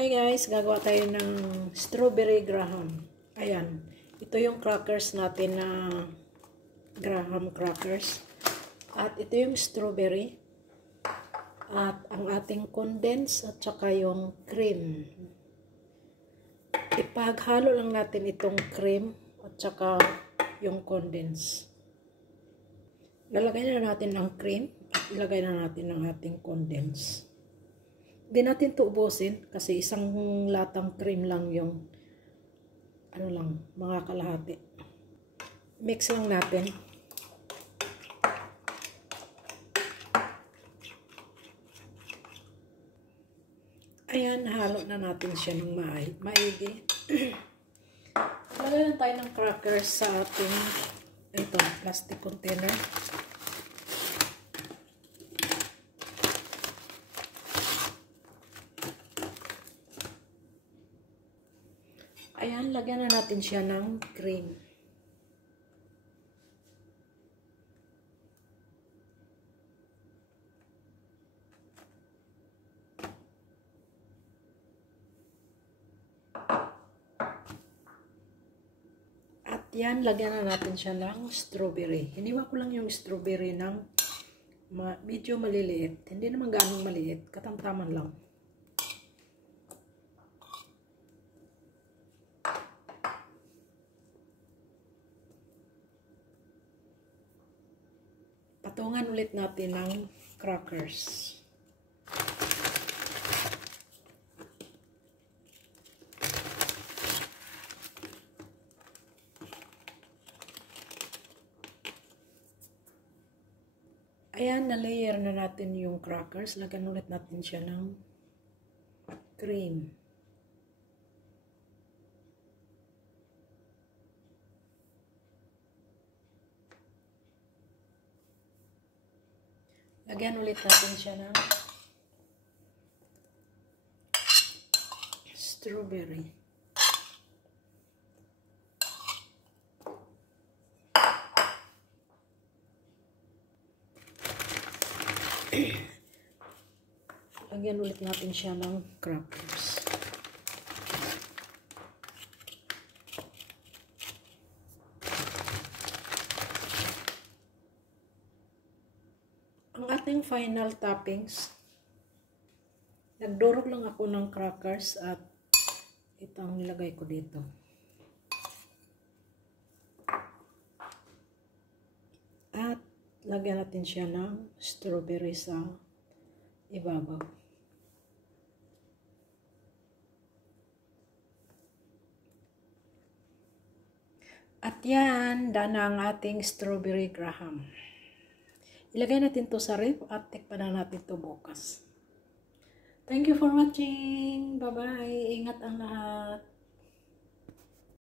Hi guys, gagawa tayo ng strawberry graham. Ayan, ito yung crackers natin na graham crackers. At ito yung strawberry. At ang ating condense at saka yung cream. Ipaghalo lang natin itong cream at saka yung condense. Lalagay na natin ang cream at ilagay na natin ang ating condense. Hindi natin ito ubusin kasi isang latang cream lang yung mga kalahati. Mix lang natin. Ayan, halo na natin siya ng maigi. Lagay lang tayo ng crackers sa ating plastic container. Ayan, lagyan na natin siya ng cream. At yan, lagyan na natin siya ng strawberry. Hiniwa ko lang yung strawberry ng medyo maliliit. Hindi naman ganong maliit, katamtaman lang. Patungan ulit natin ng crackers. Ayan, na-layer na natin yung crackers. Lagyan ulit natin siya ng cream. Lagyan ulit natin siya ng strawberry. Lagyan ulit natin siya ng crackers. Ang ating final toppings, nagdurog lang ako ng crackers at ito ang nilagay ko dito. At lagyan natin siya ng strawberry sa ibabaw. At yan, done na ang ating strawberry graham. Ilagay natin to sa ref at tikpan na natin to bukas. Thank you for watching. Bye-bye. Ingat ang lahat.